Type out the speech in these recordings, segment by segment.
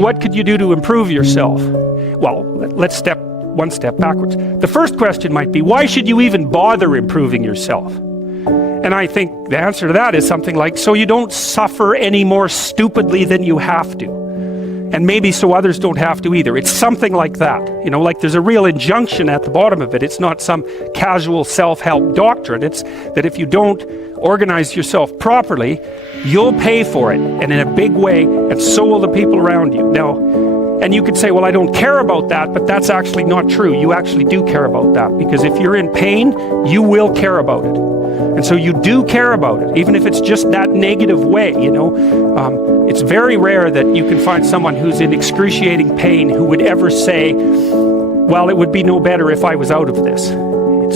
well, what could you do to improve yourself? Well, let's step one step backwards. The first question might be, why should you even bother improving yourself? And I think the answer to that is something like, so you don't suffer any more stupidly than you have to. And maybe so others don't have to either. It's something like that. You know, like there's a real injunction at the bottom of it. It's not some casual self-help doctrine. It's that if you don't organize yourself properly, you'll pay for it, and in a big way, and so will the people around you. Now, and you could say, well, I don't care about that, but that's actually not true. You actually do care about that, because if you're in pain, you will care about it. And so you do care about it, even if it's just that negative way, you know. It's very rare that you can find someone who's in excruciating pain who would ever say, well, it would be no better if I was out of this.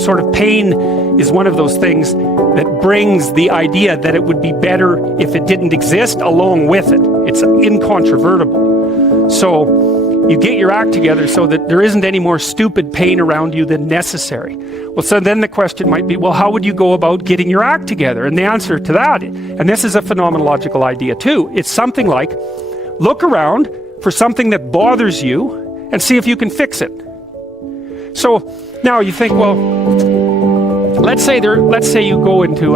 Sort of pain is one of those things that brings the idea that it would be better if it didn't exist along with it. It's incontrovertible. So you get your act together so that there isn't any more stupid pain around you than necessary. Well, so then the question might be, well, how would you go about getting your act together? And the answer to that, and this is a phenomenological idea too, it's something like, look around for something that bothers you and see if you can fix it. So now you think, well, let's say you go into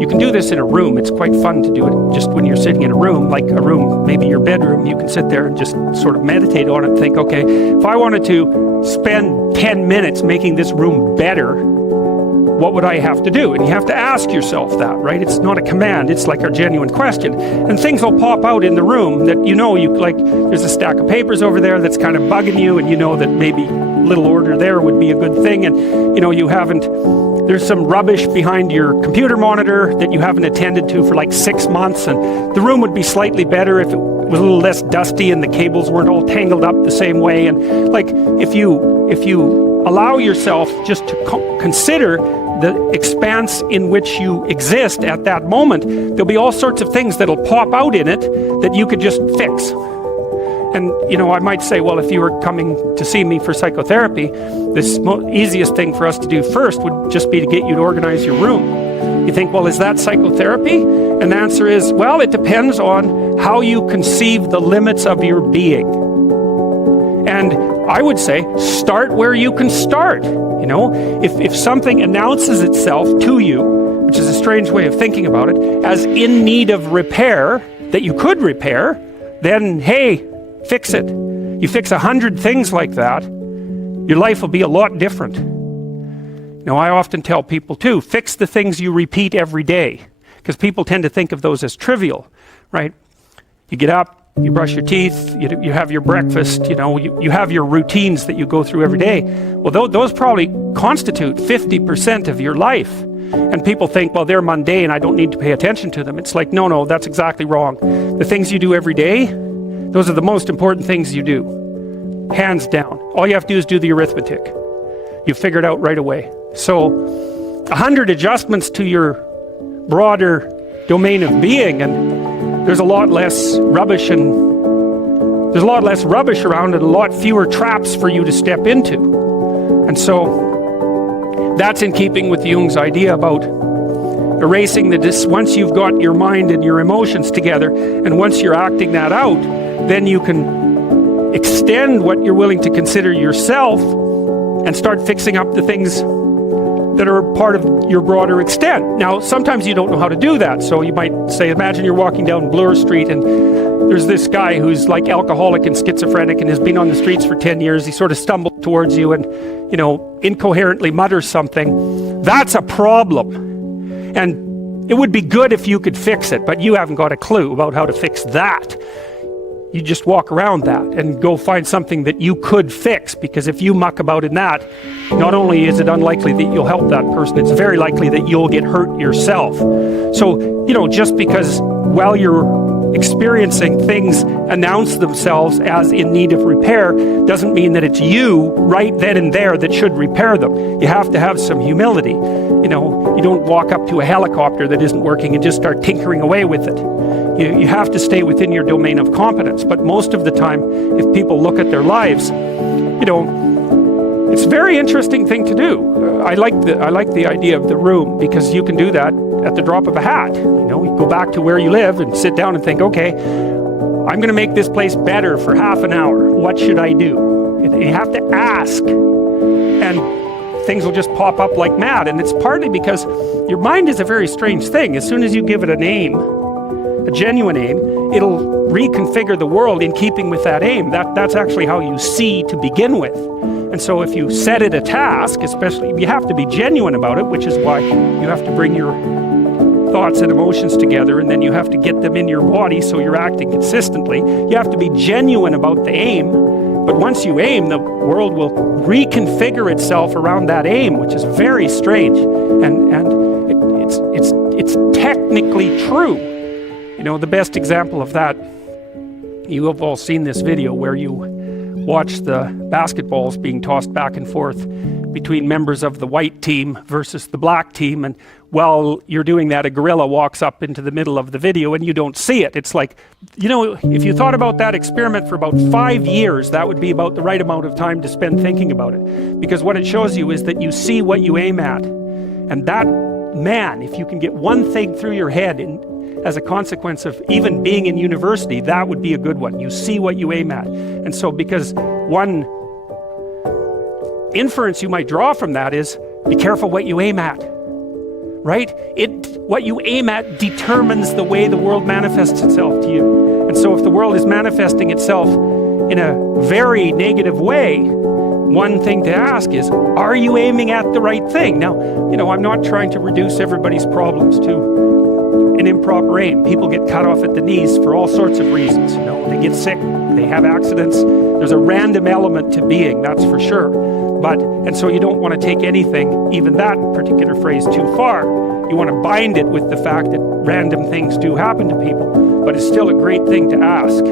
you can do this in a room. It's quite fun to do it just when you're sitting in a room, like a room, maybe your bedroom. You can sit there and just sort of meditate on it and think, okay, if I wanted to spend 10 minutes making this room better, what would I have to do? And you have to ask yourself that, right? It's not a command, it's like a genuine question. And things will pop out in the room that you know, there's a stack of papers over there that's kind of bugging you, and you know that maybe a little order there would be a good thing, and you know, there's some rubbish behind your computer monitor that you haven't attended to for like 6 months, and the room would be slightly better if it was a little less dusty and the cables weren't all tangled up the same way. And like, if you allow yourself just to consider the expanse in which you exist at that moment, there'll be all sorts of things that'll pop out in it that you could just fix. And, you know, I might say, well, if you were coming to see me for psychotherapy, the easiest thing for us to do first would just be to get you to organize your room. You think, well, is that psychotherapy? And the answer is, well, it depends on how you conceive the limits of your being. And I would say, start where you can start. You know, if something announces itself to you, which is a strange way of thinking about it, as in need of repair, that you could repair, then, hey, fix it. You fix 100 things like that, your life will be a lot different. Now, I often tell people too, fix the things you repeat every day, because people tend to think of those as trivial, right? You get up, you brush your teeth, you have your breakfast, you know, you have your routines that you go through every day. Well, those probably constitute 50% of your life. And people think, well, they're mundane, I don't need to pay attention to them. It's like, no, that's exactly wrong. The things you do every day, those are the most important things you do, hands down. All you have to do is do the arithmetic. You figure it out right away. So 100 adjustments to your broader domain of being, and there's a lot less rubbish around, and a lot fewer traps for you to step into. And so that's in keeping with Jung's idea about erasing once you've got your mind and your emotions together, and once you're acting that out, then you can extend what you're willing to consider yourself and start fixing up the things that are part of your broader extent. Now, sometimes you don't know how to do that. So you might say, imagine you're walking down Bloor Street and there's this guy who's like alcoholic and schizophrenic and has been on the streets for 10 years. He sort of stumbles towards you and, you know, incoherently mutters something. That's a problem. And it would be good if you could fix it, but you haven't got a clue about how to fix that. You just walk around that and go find something that you could fix, because if you muck about in that, not only is it unlikely that you'll help that person, it's very likely that you'll get hurt yourself. So, you know, just because while you're experiencing things announce themselves as in need of repair doesn't mean that it's you right then and there that should repair them. You have to have some humility. You know, you don't walk up to a helicopter that isn't working and just start tinkering away with it. You have to stay within your domain of competence. But most of the time, if people look at their lives, you know, it's a very interesting thing to do. I like the idea of the room, because you can do that at the drop of a hat. You know, you go back to where you live and sit down and think, okay, I'm going to make this place better for half an hour. What should I do? You have to ask. And things will just pop up like mad. And it's partly because your mind is a very strange thing. As soon as you give it a name, a genuine aim, it'll reconfigure the world in keeping with that aim. That's actually how you see to begin with. And so if you set it a task, especially, you have to be genuine about it, which is why you have to bring your thoughts and emotions together, and then you have to get them in your body so you're acting consistently. You have to be genuine about the aim, but once you aim, the world will reconfigure itself around that aim, which is very strange, and it's technically true. You know, the best example of that, you have all seen this video where you watch the basketballs being tossed back and forth between members of the white team versus the black team, and while you're doing that, a gorilla walks up into the middle of the video and you don't see it. It's like, you know, if you thought about that experiment for about 5 years, that would be about the right amount of time to spend thinking about it. Because what it shows you is that you see what you aim at. And that, man, if you can get one thing through your head as a consequence of even being in university, that would be a good one. You see what you aim at. And so because one inference you might draw from that is, be careful what you aim at. Right? What you aim at determines the way the world manifests itself to you. And so if the world is manifesting itself in a very negative way, one thing to ask is, are you aiming at the right thing? Now, you know, I'm not trying to reduce everybody's problems to an improper aim. People get cut off at the knees for all sorts of reasons. You know, they get sick, they have accidents. There's a random element to being, that's for sure. And so you don't want to take anything, even that particular phrase, too far. You want to bind it with the fact that random things do happen to people, but it's still a great thing to ask.